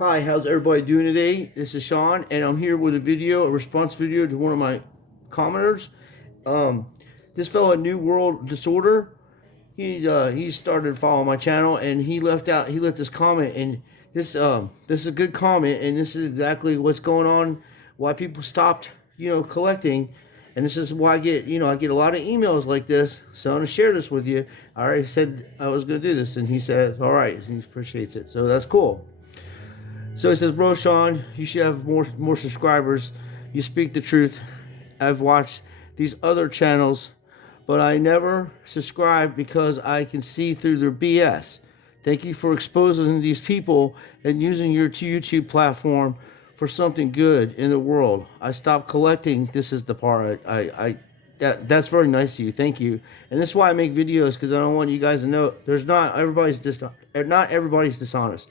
Hi, how's everybody doing today? This is Sean, and I'm here with a response video to one of my commenters. Um, this fellow at New World Disorder, he started following my channel, and he left this comment, and this is a good comment, and this is exactly what's going on, why people stopped collecting, and this is why I get a lot of emails like this. So I'm gonna share this with you. I already said I was gonna do this, and he says all right, he appreciates it, so that's cool. So he says, "Bro, Sean, you should have more subscribers. You speak the truth. I've watched these other channels, but I never subscribe because I can see through their BS. Thank you for exposing these people and using your YouTube platform for something good in the world. I stopped collecting." This is the part that's very nice of you. Thank you. And this is why I make videos, because I don't want you guys to know not everybody's dishonest.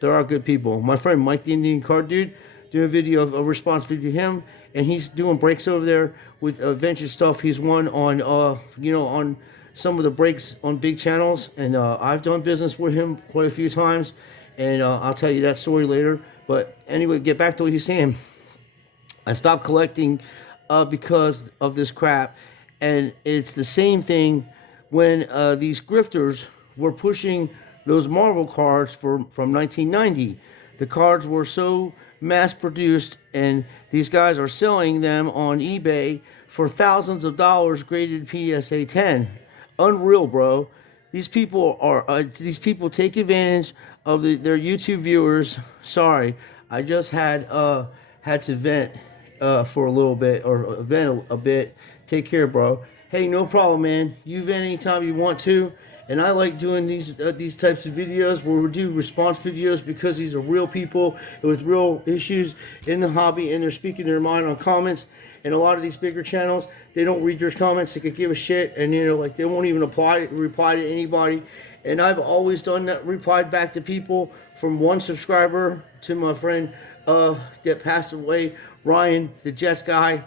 There are good people. My friend Mike the Indian Card Dude, do a video of a response video to him, and he's doing breaks over there with adventure stuff. He's won on on some of the breaks on big channels, and I've done business with him quite a few times, and I'll tell you that story later. But anyway, get back to what he's saying. I stopped collecting because of this crap, and it's the same thing when these grifters were pushing those Marvel cards from 1990. The cards were so mass produced, and these guys are selling them on eBay for thousands of dollars graded PSA 10. Unreal, bro. These people take advantage of their YouTube viewers. Sorry, I just had to vent for a little bit, or vent a bit. Take care, bro. Hey, no problem, man. You vent anytime you want to. And I like doing these types of videos where we do response videos, because these are real people with real issues in the hobby, and they're speaking their mind on comments. And a lot of these bigger channels, they don't read your comments. They could give a shit, and like they won't even reply to anybody. And I've always done that, replied back to people, from one subscriber to my friend that passed away, Ryan, the Jets guy,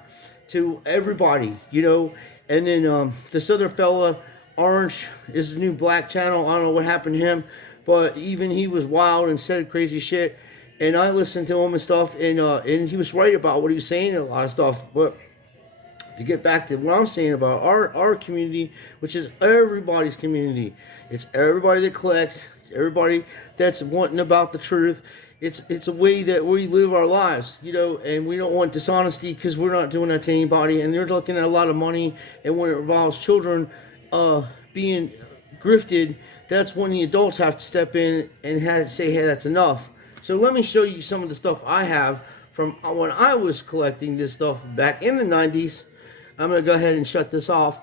to everybody, And then this other fella, Orange, is the new black channel. I don't know what happened to him, but even he was wild and said crazy shit. And I listened to him and stuff, and he was right about what he was saying and a lot of stuff. But to get back to what I'm saying about our community, which is everybody's community, it's everybody that collects, it's everybody that's wanting about the truth. It's a way that we live our lives, and we don't want dishonesty, because we're not doing that to anybody. And they're looking at a lot of money, and when it involves children being grifted, that's when the adults have to step in and have to say, hey, that's enough. So let me show you some of the stuff I have from when I was collecting this stuff back in the 90s. I'm going to go ahead and shut this off.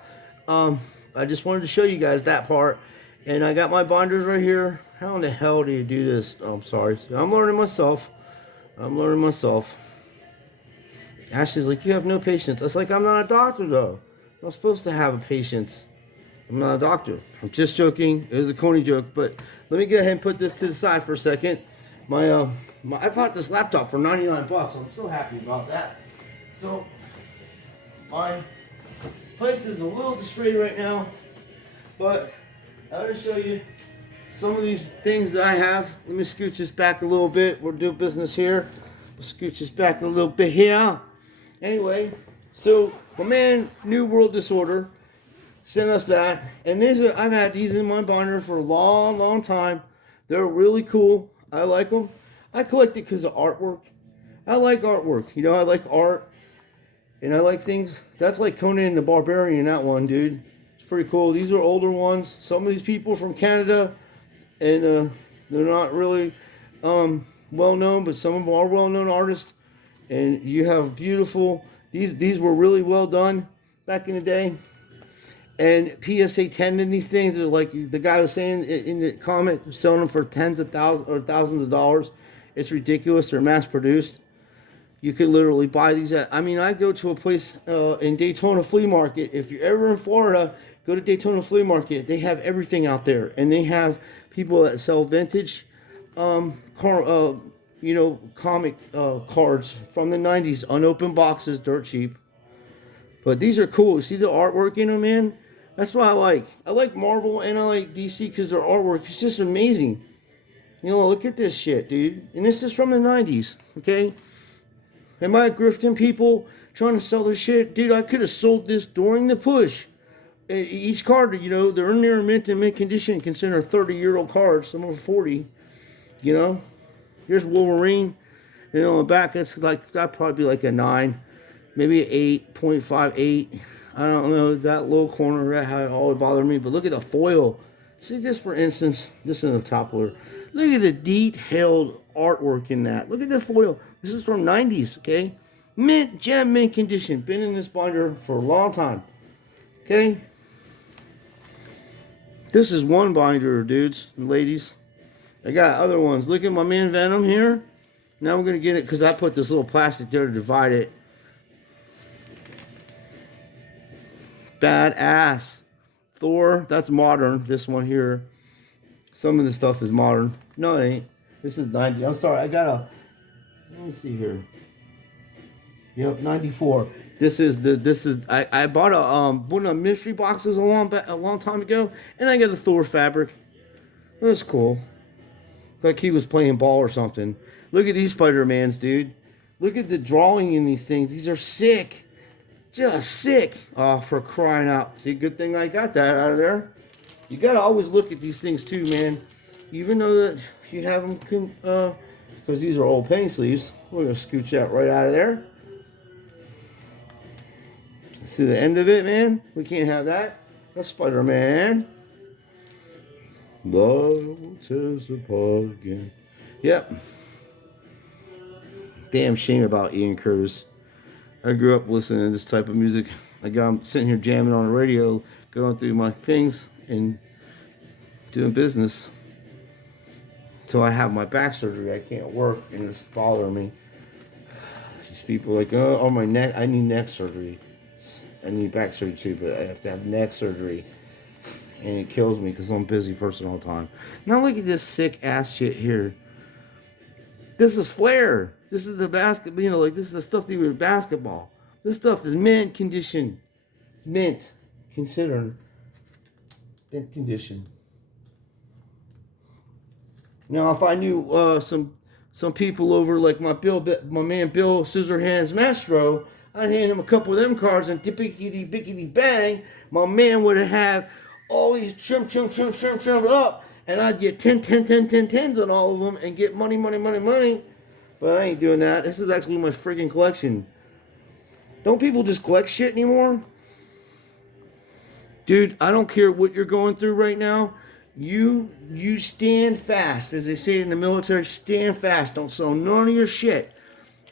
I just wanted to show you guys that part. And I got my binders right here. How in the hell do you do this? Oh, I'm sorry. I'm learning myself. Ashley's like, you have no patience. I was like, I'm not a doctor, though. I'm supposed to have a patience. I'm not a doctor. I'm just joking. It was a corny joke. But let me go ahead and put this to the side for a second. I bought this laptop for 99 bucks. I'm so happy about that. So my place is a little distracted right now, but I'm going to show you some of these things that I have. Let me scooch this back a little bit. We're doing business here. We'll scooch this back a little bit here. Anyway, so my man, New World Disorder, sent us that, and I've had these in my binder for a long time. They're really cool. I like them. I collect it because of artwork. I like artwork. I like art, and I like things. That's like Conan the Barbarian, that one, dude. It's pretty cool. These are older ones. Some of these people from Canada, and they're not really well known, but some of them are well known artists. And you have beautiful. These were really well done back in the day. And PSA 10 in these things are like the guy was saying in the comment, selling them for tens of thousands or thousands of dollars. It's ridiculous. They're mass produced. You could literally buy these at. I go to a place in Daytona Flea Market. If you're ever in Florida, go to Daytona Flea Market. They have everything out there, and they have people that sell vintage, comic cards from the 90s, unopened boxes, dirt cheap. But these are cool. See the artwork in them, man? That's what I like. I like Marvel and I like DC because their artwork is just amazing. You know, look at this shit, dude. And this is from the 90s, okay? Am I grifting people trying to sell their shit? Dude, I could have sold this during the push. Each card, you know, they're near mint and mint condition, consider 30-year-old cards, some are 40, you know? Here's Wolverine. And on the back, that's like, that'd probably be like a 9, maybe an 8.58. I don't know, that little corner, that how it always bothered me. But look at the foil. See, just for instance, this is a toppler. Look at the detailed artwork in that. Look at the foil. This is from 90s, okay? Mint, gem, mint condition. Been in this binder for a long time, okay? This is one binder, dudes and ladies. I got other ones. Look at my man Venom here. Now we're going to get it because I put this little plastic there to divide it. Badass. Thor, that's modern. This one here. Some of the stuff is modern. No, it ain't. This is 90. I'm sorry, I got a... Let me see here. Yep, 94. I bought one of the mystery boxes a long time ago, and I got a Thor fabric. That's cool. Like he was playing ball or something. Look at these Spider-Mans, dude. Look at the drawing in these things. These are sick. Just sick. Oh, for crying out. See, good thing I got that out of there. You gotta always look at these things too, man. Even though that you have them, because these are old penny sleeves. We're gonna scooch that right out of there. See the end of it, man? We can't have that. That's Spider-Man. Love tears apart again. Yep. Damn shame about Ian Curtis. I grew up listening to this type of music. I'm sitting here jamming on the radio, going through my things and doing business until I have my back surgery. I can't work and it's bothering me. These people are like, oh, my neck, I need neck surgery. I need back surgery too, but I have to have neck surgery. And it kills me because I'm a busy person all the time. Now look at this sick ass shit here. This is Flair. This is the basket, you know, like this is the stuff they do with basketball. This stuff is mint condition. Mint. Consider mint condition. Now if I knew some people over like my man Bill Scissorhands Mastro, I'd hand him a couple of them cards and tippity bickety bang, my man would have all these trim up, and I'd get 10s on all of them and get money. But I ain't doing that. This is actually my friggin' collection. Don't people just collect shit anymore? Dude, I don't care what you're going through right now. You stand fast. As they say in the military, stand fast. Don't sell none of your shit.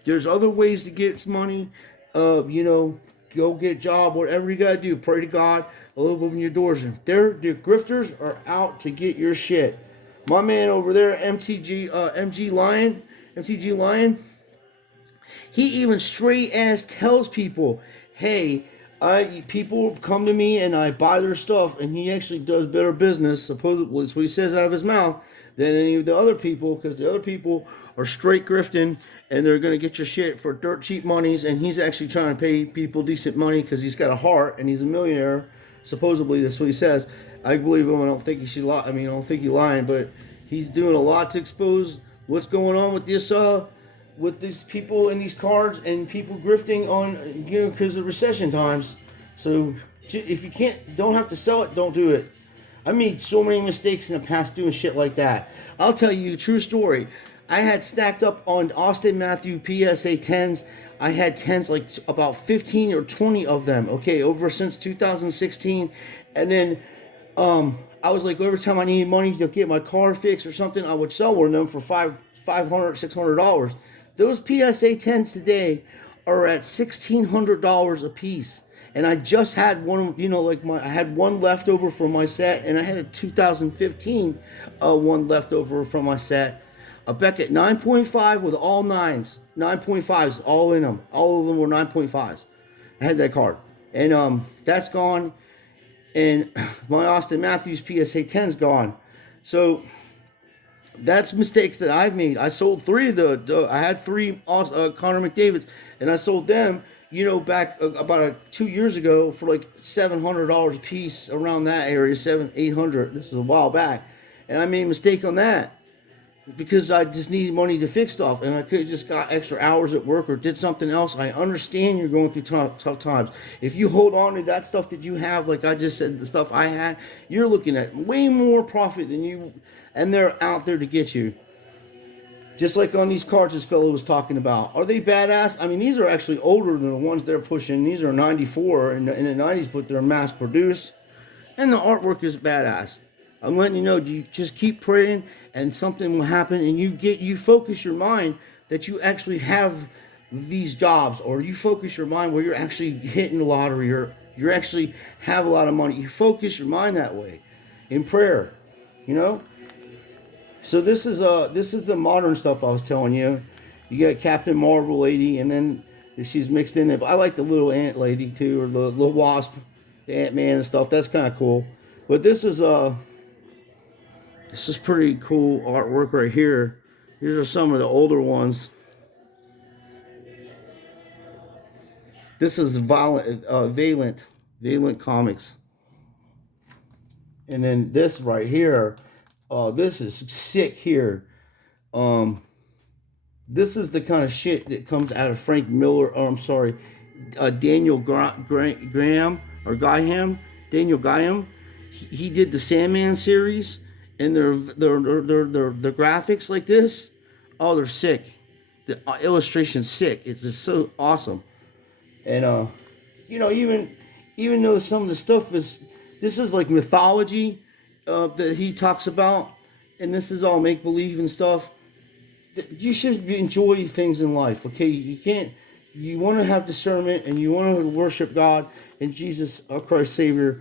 There's other ways to get money. You know, go get a job, whatever you gotta do. Pray to God. Open your doors. The grifters are out to get your shit. My man over there, MTG Lion, he even straight ass tells people, hey, people come to me and I buy their stuff, and he actually does better business, supposedly, that's what he says out of his mouth, than any of the other people, because the other people are straight grifting and they're going to get your shit for dirt cheap monies, and he's actually trying to pay people decent money because he's got a heart and he's a millionaire. Supposedly, that's what he says. I believe him. I don't think he should lie. I mean, I don't think he's lying, but he's doing a lot to expose what's going on with this, with these people and these cards and people grifting on, you know, because of recession times. So if you don't have to sell it, don't do it. I made so many mistakes in the past doing shit like that. I'll tell you a true story. I had stacked up on Austin Matthew PSA 10s. I had 10s, like about 15 or 20 of them, okay, over since 2016. And then I was like, every time I needed money to get my car fixed or something, I would sell one of them for $500, $600. Those PSA 10s today are at $1,600 a piece. And I just had one, you know, like I had one left over from my set, and I had a 2015 one left over from my set. A Beckett 9.5 with all 9s. 9.5s all in them. All of them were 9.5s. I had that card. And that's gone. And my Austin Matthews PSA 10's gone. So that's mistakes that I've made. I sold 3 of I had 3 Connor McDavid's, and I sold them, you know, back about 2 years ago for like $700 a piece, around that area, $800. This is a while back. And I made a mistake on that. because I just needed money to fix stuff, and I could have just got extra hours at work or did something else. I understand you're going through tough times. If you hold on to that stuff that you have, like I just said, the stuff I had, you're looking at way more profit than you, and they're out there to get you. Just like on these cards this fellow was talking about. Are they badass? I mean, these are actually older than the ones they're pushing. These are 94 in the 90s, but they're mass produced. And the artwork is badass. I'm letting you know, you just keep praying and something will happen, and you focus your mind that you actually have these jobs, or you focus your mind where you're actually hitting the lottery, or you actually have a lot of money. You focus your mind that way in prayer, you know? So this is the modern stuff I was telling you. You got Captain Marvel lady, and then she's mixed in there. But I like the little ant lady too, or the little wasp, the Ant-Man and stuff. That's kind of cool. But this is pretty cool artwork right here. These are some of the older ones. This is Valiant Comics. And then this right here, this is sick here. This is the kind of shit that comes out of Frank Miller, or I'm sorry, Daniel Graham, or Guyam. Daniel Guyam. He did the Sandman series, and their graphics like this. Oh, they're sick. The illustration's sick. It's just so awesome. And you know, even though some of the stuff this is like mythology that he talks about, and this is all make believe and stuff. You should enjoy things in life, okay? You want to have discernment, and you want to worship God and Jesus, our Christ Savior,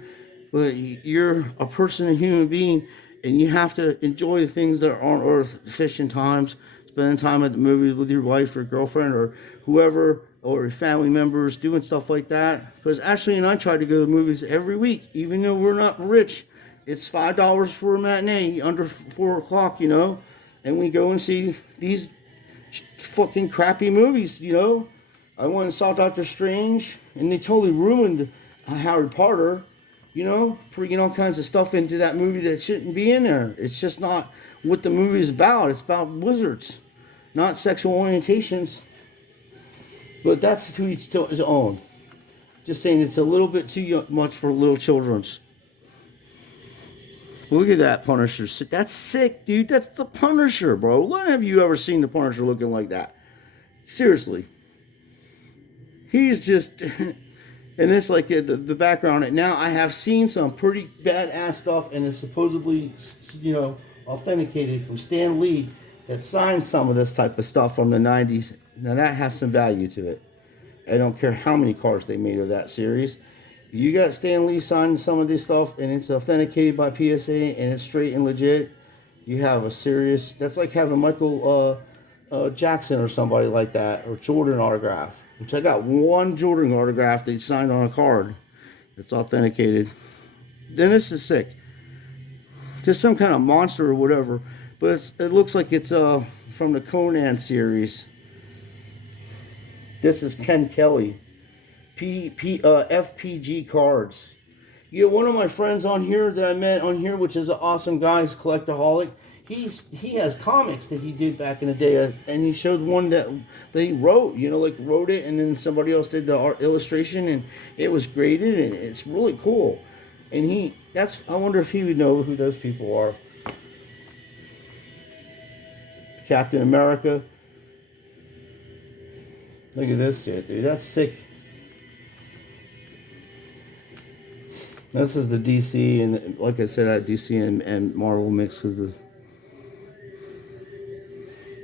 but you're a person, a human being, and you have to enjoy the things that are on earth, fishing times, spending time at the movies with your wife or girlfriend or whoever, or your family members, doing stuff like that. Because Ashley and I try to go to the movies every week, even though we're not rich. It's $5 for a matinee under 4 o'clock, you know, and we go and see these fucking crappy movies, you know. I went and saw Doctor Strange, and they totally ruined Harry Potter, you know, bringing all kinds of stuff into that movie that shouldn't be in there. It's just not what the movie is about. It's about wizards, not sexual orientations. But that's to each his own. Just saying, it's a little bit too much for little children's. Look at that Punisher. That's sick, dude. That's the Punisher, bro. When have you ever seen the Punisher looking like that? Seriously. He's just... and it's like the background. And now I have seen some pretty badass stuff, and it's supposedly, you know, authenticated from Stan Lee that signed some of this type of stuff from the 90s. Now that has some value to it. I don't care how many cards they made of that series. You got Stan Lee signing some of this stuff, and it's authenticated by PSA, and it's straight and legit. You have a serious... That's like having Michael Jackson or somebody like that, or Jordan autograph. Which I got one Jordan autograph they signed on a card. It's authenticated. Then this is sick. It's just some kind of monster or whatever. But it looks like it's from the Conan series. This is Ken Kelly. FPG cards. You know, one of my friends on here that I met on here, which is an awesome guy, he's a collectaholic. He has comics that he did back in the day, and he showed one that he wrote. You know, like wrote it, and then somebody else did the art illustration, and it was graded, and it's really cool. And I wonder if he would know who those people are. Captain America. Look at this shit, dude. That's sick. This is the DC, and like I said, I had DC and Marvel mixed because of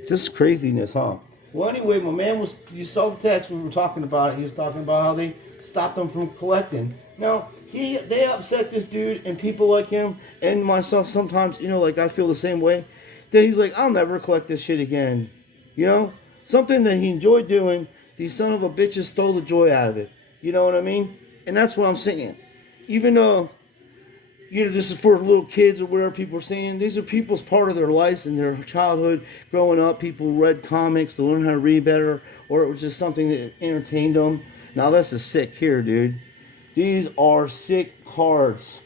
just craziness, huh? Well, anyway, my man you saw the text we were talking about it. He was talking about how they stopped him from collecting. Now, they upset this dude and people like him and myself sometimes, you know, like I feel the same way. That he's like, I'll never collect this shit again. You know? Something that he enjoyed doing, these son of a bitches stole the joy out of it. You know what I mean? And that's what I'm saying. Even though, you know, this is for little kids or whatever people are saying, these are people's part of their lives and their childhood. Growing up, people read comics to learn how to read better, or it was just something that entertained them. Now, this is sick here, dude. These are sick cards.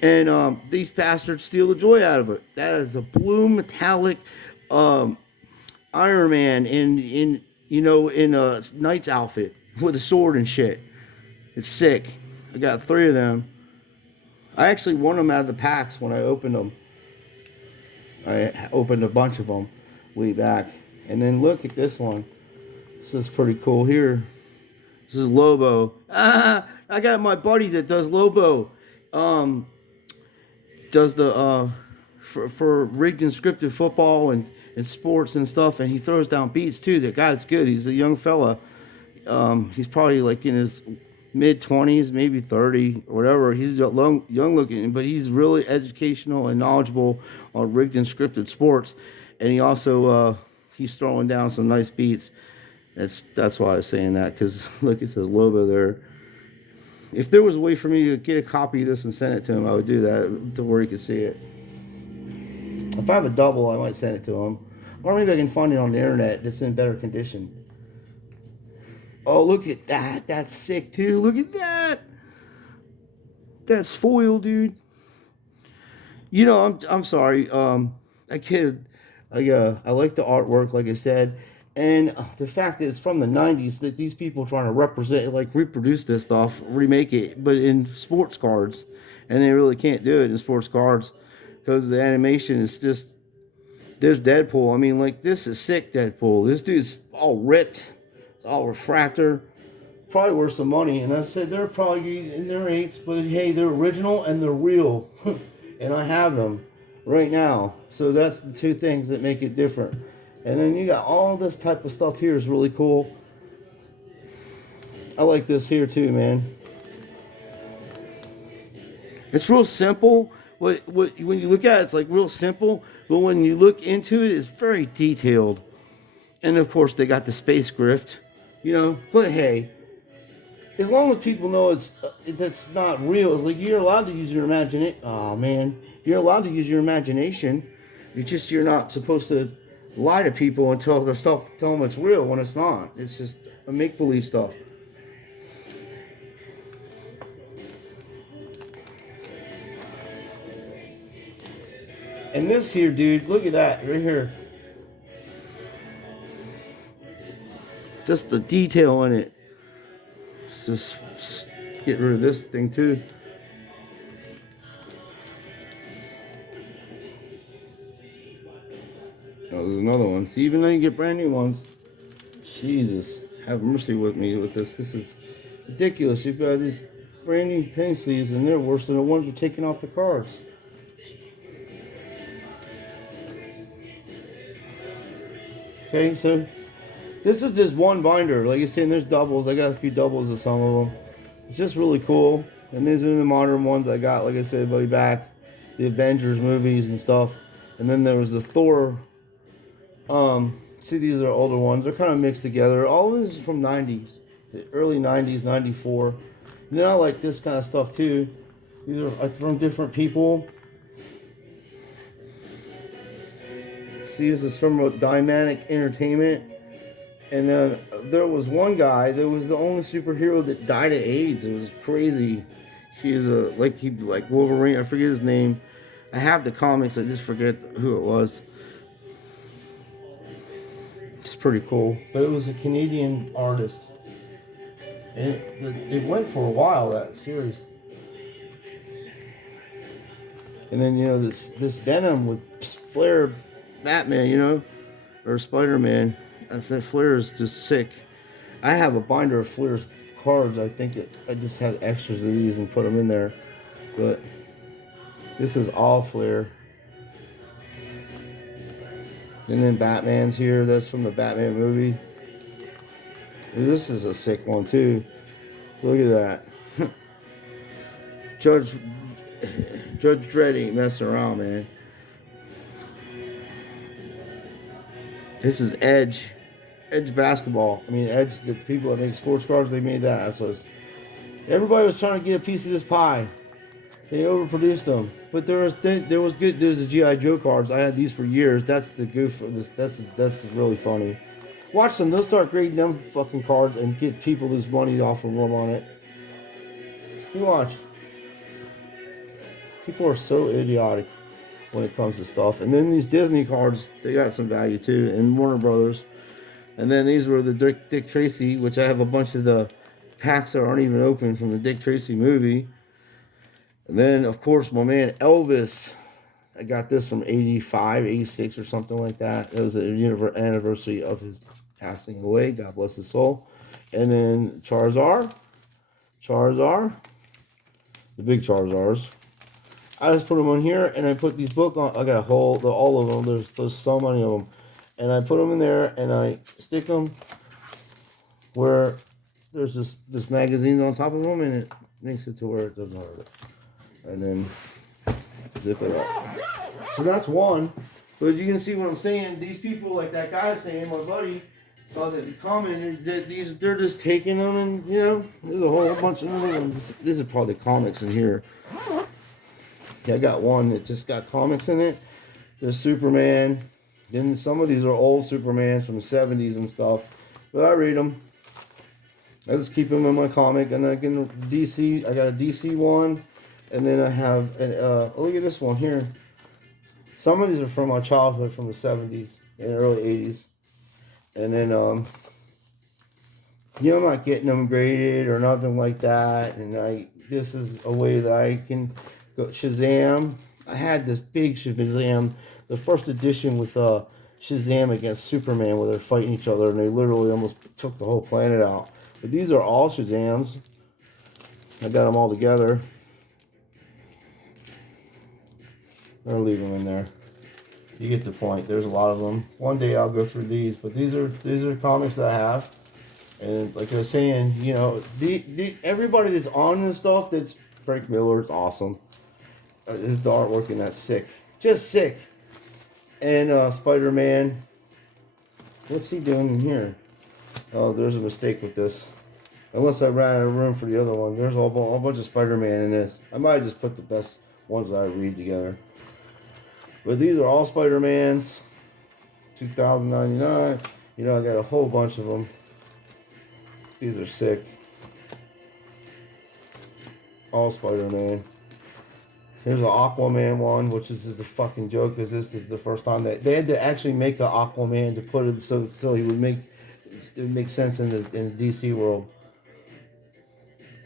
And these bastards steal the joy out of it. That is a blue metallic um, Iron Man in a knight's outfit with a sword and shit. It's sick. I got 3 of them. I actually won them out of the packs when I opened them. I opened a bunch of them way back. And then look at this one. This is pretty cool here. This is Lobo. I got my buddy that does Lobo. Does the for rigged and scripted football and sports and stuff, and he throws down beats too. The guy's good. He's a young fella. He's probably like in his mid-20s, maybe 30 or whatever. He's young looking, but he's really educational and knowledgeable on rigged and scripted sports. And he also he's throwing down some nice beats. That's why I was saying that, because look, it says Lobo there. If there was a way for me to get a copy of this and send it to him, I would do that to where he could see it. If I have a double, I might send it to him. Or maybe I can find it on the internet that's in better condition. Oh, look at that. That's sick, too. Look at that. That's foil, dude. You know, I'm sorry. I kid. I like the artwork, like I said. And the fact that it's from the 90s, that these people are trying to reproduce this stuff, remake it, but in sports cards. And they really can't do it in sports cards because the animation is just, there's Deadpool. I mean, like, this is sick Deadpool. This dude's all ripped. It's all refractor. Probably worth some money. And I said, they're probably in their 8s, but hey, they're original and they're real. And I have them right now. So that's the 2 things that make it different. And then you got all this type of stuff here is really cool. I like this here too, man. It's real simple. When you look at it, it's like real simple. But when you look into it, it's very detailed. And of course, they got the space grift, you know. But hey, as long as people know that's not real, it's like you're allowed to use your imagination. Oh man, you're allowed to use your imagination. You're not supposed to lie to people and tell them it's real when it's not. It's just a make-believe stuff. And this here, dude, look at that right here. Just the detail in it. Let's just get rid of this thing too. Oh, there's another one. See, even though you get brand new ones, Jesus, have mercy with me with this. This is ridiculous. You've got these brand new penny sleeves, and they're worse than the ones we're taking off the cards. Okay, so this is just one binder. Like you're saying, there's doubles. I got a few doubles of some of them. It's just really cool. And these are the modern ones I got, like I said, way back. The Avengers movies and stuff. And then there was the Thor. See, these are older ones. They're kind of mixed together. All of this is from 90s. The early 90s, 94. And then I like this kind of stuff too. These are from different people. See, this is from Dynamic Entertainment. And then there was one guy that was the only superhero that died of AIDS. It was crazy. He was like Wolverine. I forget his name. I have the comics. I just forget who it was. It's pretty cool. But it was a Canadian artist. And it went for a while, that series. And then, you know, this Venom with Flair Batman, you know, or Spider-Man. I think Flair is just sick. I have a binder of Flair's cards. I think that I just had extras of these and put them in there. But this is all Flair. And then Batman's here. That's from the Batman movie. This is a sick one too. Look at that. Judge Dredd ain't messing around, man. This is Edge basketball. I mean, Edge, the people that make sports cards, they made that. So everybody was trying to get a piece of this pie. They overproduced them. But there was good. There's the G.I. Joe cards. I had these for years. That's the goof of this. That's really funny. Watch them. They'll start grading them fucking cards and get people this money off of them on it. You watch. People are so idiotic when it comes to stuff. And then these Disney cards, they got some value too, and Warner Brothers. And then these were the Dick Tracy, which I have a bunch of the packs that aren't even open from the Dick Tracy movie. And then, of course, my man Elvis. I got this from 85, 86 or something like that. It was an anniversary of his passing away. God bless his soul. And then Charizard, the big Charizards. I just put them on here, and I put these books on. I got all of them. There's so many of them. And I put them in there, and I stick them where there's this magazine on top of them, and it makes it to where it doesn't hurt it. And then zip it up. So that's one. But you can see what I'm saying. These people, like that guy saying, my buddy, saw that he commented that they're just taking them, and you know, there's a whole bunch of them. This is probably comics in here. Yeah, I got one that just got comics in it. There's Superman. Then some of these are old Supermans from the 70s and stuff. But I read them. I just keep them in my comic. And I can DC. I got a DC one. And then I have look at this one here. Some of these are from my childhood, from the 70s and early 80s. And then you know, I'm not getting them graded or nothing like that. And this is a way that I can go Shazam. I had this big Shazam, the first edition with Shazam against Superman, where they're fighting each other, and they literally almost took the whole planet out. But these are all Shazams. I got them all together. I'll leave them in there. You get the point. There's a lot of them. One day I'll go through these, but these are comics that I have. And like I was saying, you know, everybody that's on this stuff, that's Frank Miller, it's awesome. His artwork in that's sick, just sick. And Spider-Man. What's he doing in here? Oh, there's a mistake with this. Unless I ran out of room for the other one. There's a whole bunch of Spider-Man in this. I might just put the best ones that I read together. But these are all Spider-Mans. $2,099. You know, I got a whole bunch of them. These are sick. All Spider-Man. Here's an Aquaman one, which is a fucking joke, because this is the first time that they had to actually make an Aquaman to put it so he would make sense in the DC world.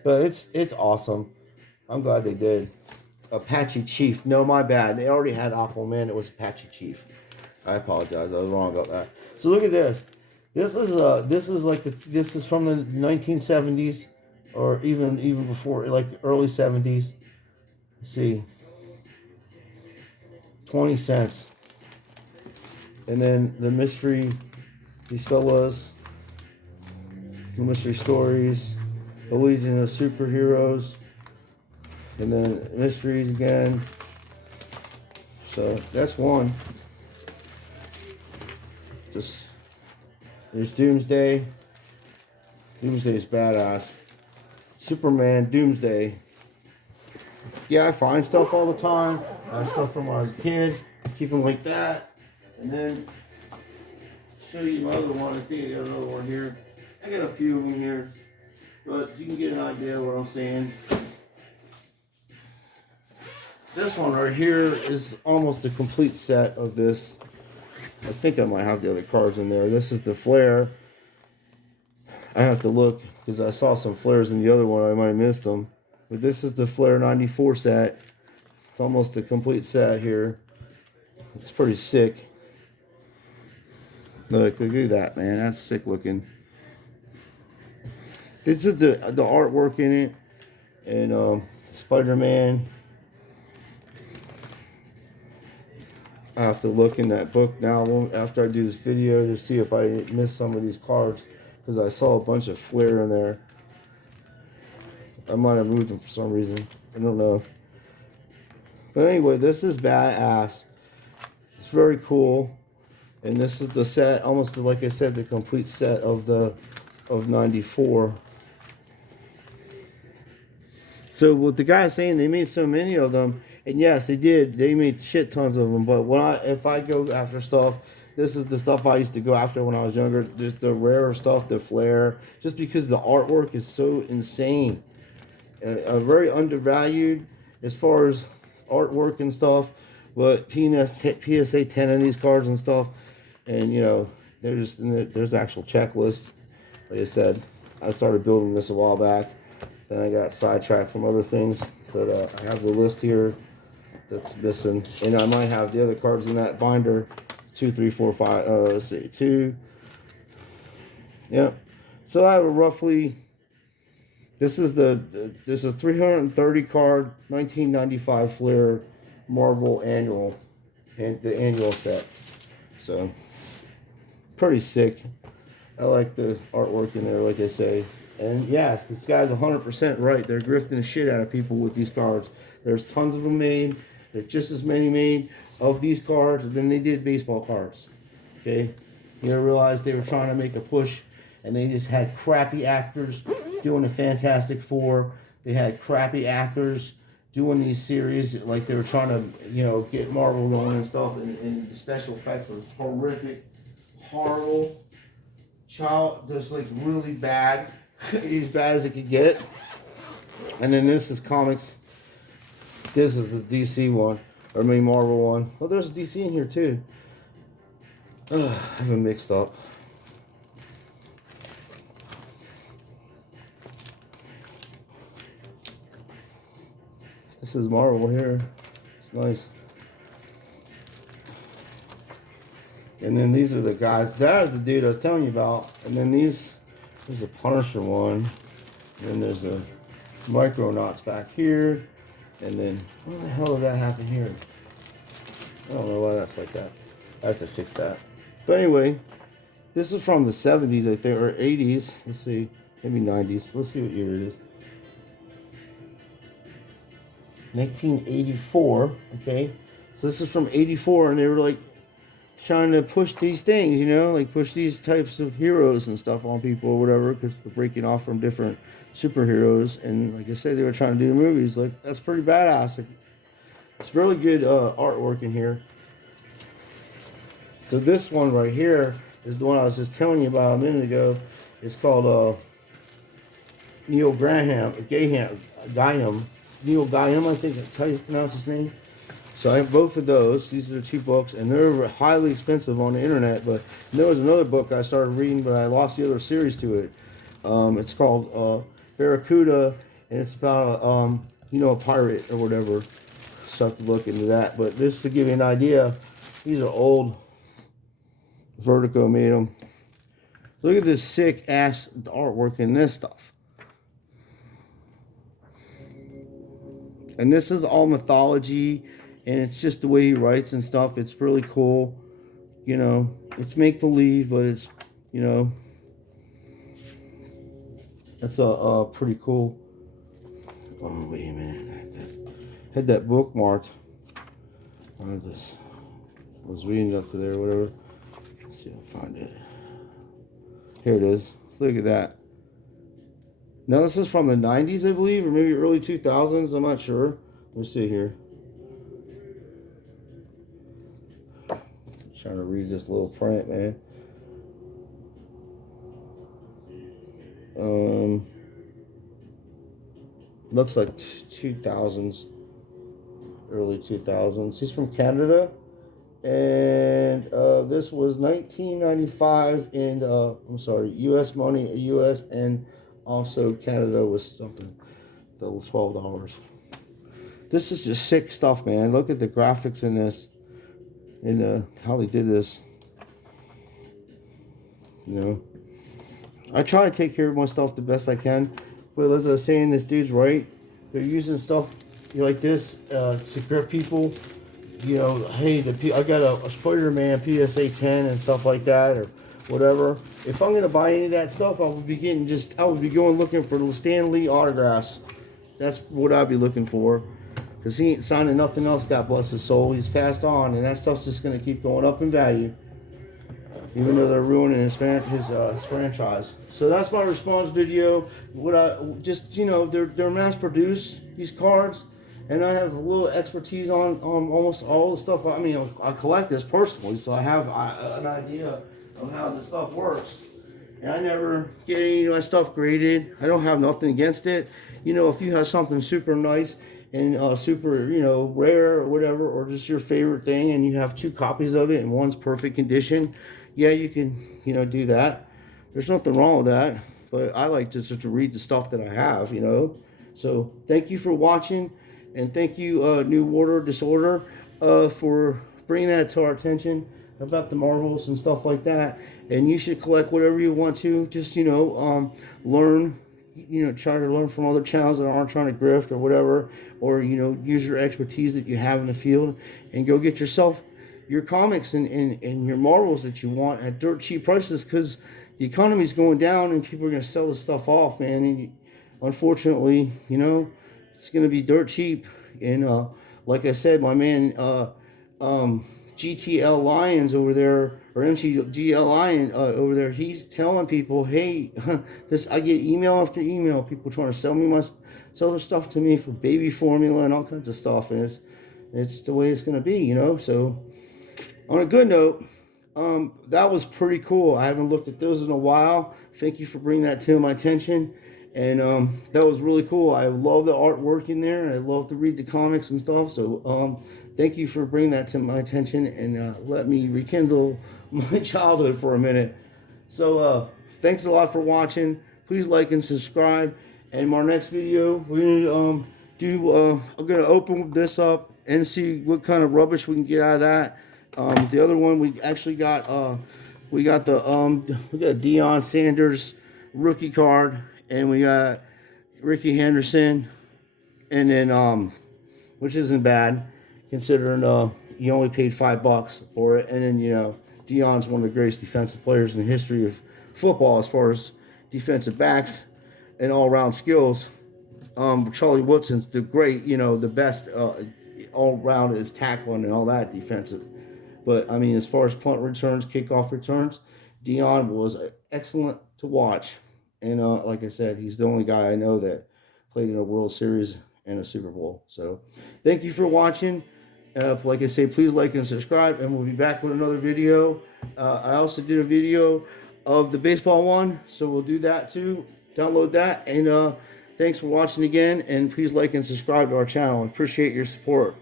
But it's awesome. I'm glad they did. Apache Chief. No, my bad. They already had Aquaman. It was Apache Chief. I apologize. I was wrong about that. So look at this. This is from the 1970s, or even before, like early 70s. Let's see. 20 cents. And then the mystery, these fellas, the mystery stories, the Legion of Superheroes, and then mysteries again. So that's one. There's Doomsday. Doomsday is badass. Superman, Doomsday. Yeah, I find stuff all the time. I have stuff from when I was a kid. Keep them like that. And then show you my other one. I think I got another one here. I got a few of them here, but you can get an idea of what I'm saying. This one right here is almost a complete set of this. I think I might have the other cards in there. This is the Flare. I have to look, because I saw some Flares in the other one. I might have missed them. But this is the Flare 94 set. It's almost a complete set here. It's pretty sick. Look at that, man. That's sick looking. It's just the artwork in it. And Spider-Man. I have to look in that book now after I do this video to see if I missed some of these cards, because I saw a bunch of Flare in there. I might have moved them for some reason. I don't know. But anyway, this is badass. It's very cool. And this is the set, almost like I said, the complete set of 94. So what the guy is saying, they made so many of them, and yes, they did. They made shit tons of them. But if I go after stuff, this is the stuff I used to go after when I was younger. Just the rarer stuff, the Flare, just because the artwork is so insane. Very undervalued as far as artwork and stuff. But PSA 10 in these cards and stuff, and you know, there's actual checklists. Like I said, I started building this a while back. Then I got sidetracked from other things, but I have the list here that's missing, and I might have the other cards in that binder. 2, 3, 4, 5. Let's see, 2. Yep. So I have a roughly. This is a 330 card 1995 Fleer Marvel annual, and the annual set. So pretty sick. I like the artwork in there, like I say. And yes, this guy's 100% right. They're grifting the shit out of people with these cards. There's tons of them made. There's just as many made of these cards than they did baseball cards. Okay? You know, realize they were trying to make a push, and they just had crappy actors doing the Fantastic Four. They had crappy actors doing these series, like they were trying to, you know, get Marvel going and stuff, and the special effects were horrific, horrible, just like really bad, as bad as it could get. And then this is comics. This is the DC one, or maybe Marvel one. Oh, there's a DC in here too. I have them mixed up. This is Marvel here. It's nice. And then these are the guys. That is the dude I was telling you about. And then there's a Punisher one. And then there's a Micronauts back here. And then, what the hell did that happen here? I don't know why that's like that. I have to fix that. But anyway, this is from the 70s, I think, or 80s. Let's see. Maybe 90s. Let's see what year it is. 1984, okay? So this is from 84, and they were like trying to push these things, you know, like push these types of heroes and stuff on people or whatever, because they're breaking off from different superheroes. And like I said, they were trying to do movies. Like, that's pretty badass. Like, it's really good artwork in here. So this one right here is the one I was just telling you about a minute ago. It's called Neil Gaiman. Neil Gaiman, I think that's how you pronounce his name. So I have both of those. These are the 2 books, and they're highly expensive on the internet. But there was another book I started reading, but I lost the other series to it. It's called Barracuda, and it's about you know, a pirate or whatever. So I have to look into that. But this to give you an idea, these are old. Vertigo made them. Look at this sick ass artwork in this stuff. And this is all mythology, and it's just the way he writes and stuff. It's really cool. You know, it's make-believe, but it's, you know, that's a pretty cool. Oh, wait a minute. I had that bookmarked. I just was reading up to there or whatever. Let's see if I find it. Here it is. Look at that. Now this is from the 90s, I believe, or maybe early 2000s. I'm not sure. Let's see here. Trying to read this little print, man. Looks like 2000s, early 2000s. He's from Canada, and this was 1995 in I'm sorry, U.S. money, U.S. and also Canada was something, $12. This is just sick stuff, man. Look at the graphics in this, and how they did this. You know, I try to take care of my stuff the best I can, but as I was saying, this dude's right. They're using stuff like this to grip people. You know, hey, I got a Spider-Man PSA 10 and stuff like that, or whatever. If I'm gonna buy any of that stuff, I would be going looking for Stan Lee autographs. That's what I'd be looking for, because he ain't signing nothing else. God bless his soul. He's passed on, and that stuff's just gonna keep going up in value, even though they're ruining his franchise. So that's my response video. What I just, you know, they're mass produced, these cards, and I have a little expertise on almost all the stuff. I mean, I collect this personally, so I have an idea of how this stuff works. And I never get any of my stuff graded. I don't have nothing against it. You know, if you have something super nice, and super, you know, rare or whatever, or just your favorite thing, and you have 2 copies of it and one's perfect condition, yeah, you can, you know, do that. There's nothing wrong with that, but I like to just to read the stuff that I have, you know. So thank you for watching, and thank you, New Order Disorder, for bringing that to our attention about the Marvels and stuff like that. And you should collect whatever you want to. Just, you know, learn, you know, try to learn from other channels that aren't trying to grift or whatever, or, you know, use your expertise that you have in the field and go get yourself your comics and your Marvels that you want at dirt cheap prices, because the economy's going down and people are going to sell this stuff off, man. And unfortunately, you know, it's going to be dirt cheap. And like I said, my man, GTL Lions over there, or MTGL Lion over there, he's telling people, hey, this, I get email after email, people trying to sell their stuff to me for baby formula and all kinds of stuff, and it's the way it's going to be, you know. So on a good note, that was pretty cool. I haven't looked at those in a while. Thank you for bringing that to my attention. And that was really cool. I love the artwork in there. I love to read the comics and stuff. So thank you for bringing that to my attention and let me rekindle my childhood for a minute. So thanks a lot for watching. Please like and subscribe. And our next video, we're gonna I'm gonna open this up and see what kind of rubbish we can get out of that. The other one we actually got we got Deion Sanders rookie card, and we got Ricky Henderson, and then which isn't bad considering you only paid $5 for it. And then, you know, Deion's one of the greatest defensive players in the history of football as far as defensive backs and all-around skills. Charlie Woodson's the great, you know, the best all-around is tackling and all that defensive. But, I mean, as far as punt returns, kickoff returns, Deion was excellent to watch. And like I said, he's the only guy I know that played in a World Series and a Super Bowl. So thank you for watching. Like I say, please like and subscribe, and we'll be back with another video. I also did a video of the baseball one, so we'll do that too. Download that. And thanks for watching again, and please like and subscribe to our channel. I appreciate your support.